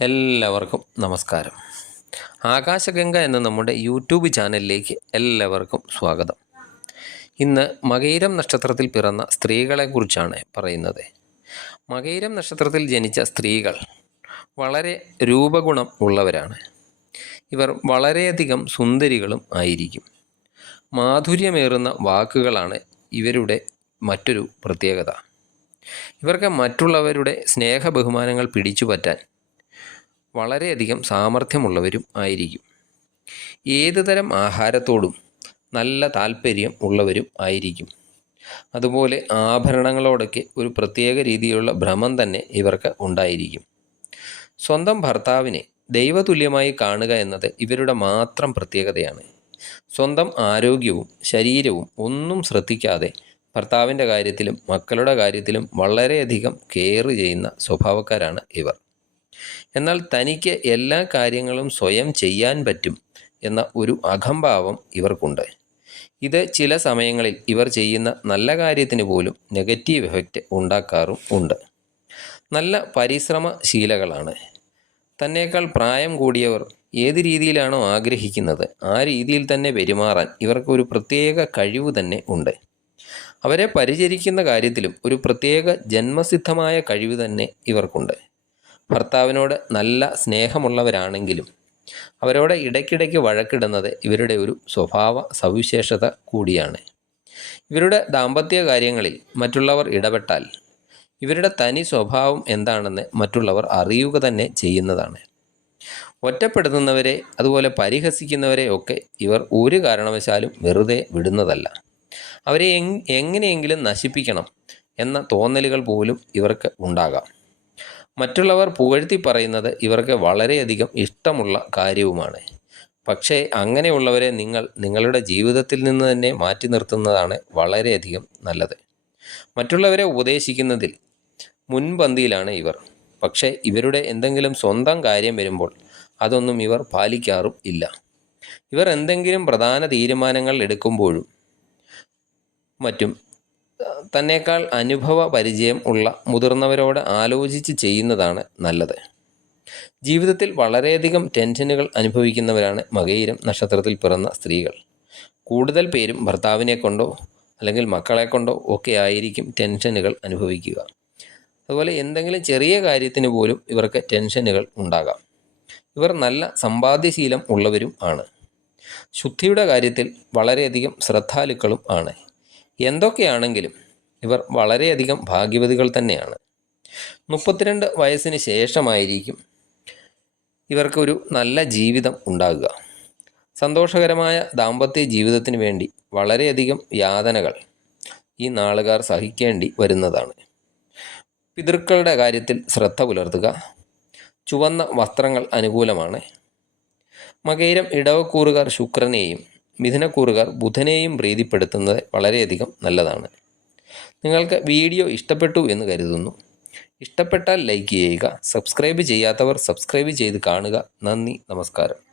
എല്ലാവർക്കും നമസ്കാരം. ആകാശഗംഗ എന്ന നമ്മുടെ യൂട്യൂബ് ചാനലിലേക്ക് എല്ലാവർക്കും സ്വാഗതം. ഇന്ന് മകൈരം നക്ഷത്രത്തിൽ പിറന്ന സ്ത്രീകളെക്കുറിച്ചാണ് പറയുന്നത്. മകൈരം നക്ഷത്രത്തിൽ ജനിച്ച സ്ത്രീകൾ വളരെ രൂപഗുണം ഉള്ളവരാണ്. ഇവർ വളരെയധികം സുന്ദരികളും ആയിരിക്കും. മാധുര്യമേറുന്ന വാക്കുകളാണ് ഇവരുടെ മറ്റൊരു പ്രത്യേകത. ഇവർക്ക് മറ്റുള്ളവരുടെ സ്നേഹ ബഹുമാനങ്ങൾ പിടിച്ചുപറ്റാൻ വളരെയധികം സാമർഥ്യമുള്ളവരും ആയിരിക്കും. ഏത് തരം ആഹാരത്തോടും നല്ല താല്പര്യം ഉള്ളവരും ആയിരിക്കും. അതുപോലെ ആഭരണങ്ങളോടൊക്കെ ഒരു പ്രത്യേക രീതിയിലുള്ള ഭ്രമം തന്നെ ഇവർക്ക് ഉണ്ടായിരിക്കും. സ്വന്തം ഭർത്താവിനെ ദൈവതുല്യമായി കാണുക എന്നത് ഇവരുടെ മാത്രം പ്രത്യേകതയാണ്. സ്വന്തം ആരോഗ്യവും ശരീരവും ഒന്നും ശ്രദ്ധിക്കാതെ ഭർത്താവിന്റെ കാര്യത്തിലും മക്കളുടെ കാര്യത്തിലും വളരെയധികം കെയർ ചെയ്യുന്ന സ്വഭാവക്കാരാണ് ഇവർ. എന്നാൽ തനിക്ക് എല്ലാ കാര്യങ്ങളും സ്വയം ചെയ്യാൻ പറ്റും എന്ന ഒരു അഹംഭാവം ഇവർക്കുണ്ട്. ഇത് ചില സമയങ്ങളിൽ ഇവർ ചെയ്യുന്ന നല്ല കാര്യത്തിന് പോലും നെഗറ്റീവ് എഫക്റ്റ് ഉണ്ടാക്കാറും ഉണ്ട്. നല്ല പരിശ്രമശീലകളാണ്. തന്നേക്കാൾ പ്രായം കൂടിയവർ ഏത് രീതിയിലാണോ ആഗ്രഹിക്കുന്നത് ആ രീതിയിൽ തന്നെ പെരുമാറാൻ ഇവർക്കൊരു പ്രത്യേക കഴിവ് തന്നെ ഉണ്ട്. അവരെ പരിചരിക്കുന്ന കാര്യത്തിലും ഒരു പ്രത്യേക ജന്മസിദ്ധമായ കഴിവ് തന്നെ ഇവർക്കുണ്ട്. ഭർത്താവിനോട് നല്ല സ്നേഹമുള്ളവരാണെങ്കിലും അവരോട് ഇടയ്ക്കിടയ്ക്ക് വഴക്കിടുന്നത് ഇവരുടെ ഒരു സ്വഭാവ സവിശേഷത കൂടിയാണ്. ഇവരുടെ ദാമ്പത്യ കാര്യങ്ങളിൽ മറ്റുള്ളവർ ഇടപെട്ടാൽ ഇവരുടെ തനി സ്വഭാവം എന്താണെന്ന് മറ്റുള്ളവർ അറിയുക തന്നെ ചെയ്യുന്നതാണ്. ഒറ്റപ്പെടുത്തുന്നവരെ അതുപോലെ പരിഹസിക്കുന്നവരെ ഒക്കെ ഇവർ ഒരു കാരണവശാലും വെറുതെ വിടുന്നതല്ല. അവരെ എങ് എങ്ങനെയെങ്കിലും നശിപ്പിക്കണം എന്ന തോന്നലുകൾ പോലും ഇവർക്ക് ഉണ്ടാകാം. മറ്റുള്ളവർ പുകഴ്ത്തി പറയുന്നത് ഇവർക്ക് വളരെയധികം ഇഷ്ടമുള്ള കാര്യവുമാണ്. പക്ഷേ അങ്ങനെയുള്ളവരെ നിങ്ങൾ നിങ്ങളുടെ ജീവിതത്തിൽ നിന്ന് തന്നെ മാറ്റി നിർത്തുന്നതാണ് വളരെയധികം നല്ലത്. മറ്റുള്ളവരെ ഉപദേശിക്കുന്നതിൽ മുൻപന്തിയിലാണ് ഇവർ. പക്ഷേ ഇവരുടെ എന്തെങ്കിലും സ്വന്തം കാര്യം വരുമ്പോൾ അതൊന്നും ഇവർ പാലിക്കാറും ഇല്ല. ഇവർ എന്തെങ്കിലും പ്രധാന തീരുമാനങ്ങൾ എടുക്കുമ്പോഴും മറ്റും. തന്നേക്കാൾ അനുഭവ പരിചയം ഉള്ള മുതിർന്നവരോട് ആലോചിച്ച് ചെയ്യുന്നതാണ് നല്ലത്. ജീവിതത്തിൽ വളരെയധികം ടെൻഷനുകൾ അനുഭവിക്കുന്നവരാണ് മകയിരം നക്ഷത്രത്തിൽ പിറന്ന സ്ത്രീകൾ. കൂടുതൽ പേരും ഭർത്താവിനെ കൊണ്ടോ അല്ലെങ്കിൽ മക്കളെ കൊണ്ടോ ഒക്കെ ആയിരിക്കും ടെൻഷനുകൾ അനുഭവിക്കുക. അതുപോലെ എന്തെങ്കിലും ചെറിയ കാര്യത്തിന് പോലും ഇവർക്ക് ടെൻഷനുകൾ ഉണ്ടാകാം. ഇവർ നല്ല സമ്പാദ്യശീലം ഉള്ളവരും ആണ്. ശുദ്ധിയുടെ കാര്യത്തിൽ വളരെയധികം ശ്രദ്ധാലുക്കളും ആണ്. എന്തൊക്കെയാണെങ്കിലും ഇവർ വളരെയധികം ഭാഗ്യവതികൾ തന്നെയാണ്. മുപ്പത്തിരണ്ട് വയസ്സിന് ശേഷമായിരിക്കും ഇവർക്കൊരു നല്ല ജീവിതം ഉണ്ടാകുക. സന്തോഷകരമായ ദാമ്പത്യ ജീവിതത്തിന് വേണ്ടി വളരെയധികം യാതനകൾ ഈ നാളുകാർ സഹിക്കേണ്ടി വരുന്നതാണ്. പിതൃക്കളുടെ കാര്യത്തിൽ ശ്രദ്ധ പുലർത്തുക. ചുവന്ന വസ്ത്രങ്ങൾ അനുകൂലമാണ്. മകയിരം ഇടവക്കൂറുകാർ ശുക്രനെയും മിഥുനക്കൂറുകാർ ബുധനെയും പ്രീതിപ്പെടുത്തുന്നത് വളരെയധികം നല്ലതാണ്. നിങ്ങൾക്ക് വീഡിയോ ഇഷ്ടപ്പെട്ടു എന്ന് കരുതുന്നു. ഇഷ്ടപ്പെട്ടാൽ ലൈക്ക് ചെയ്യുക സബ്സ്ക്രൈബ് ചെയ്യാത്തവർ സബ്സ്ക്രൈബ് ചെയ്ത് കാണുക. നന്ദി നമസ്കാരം.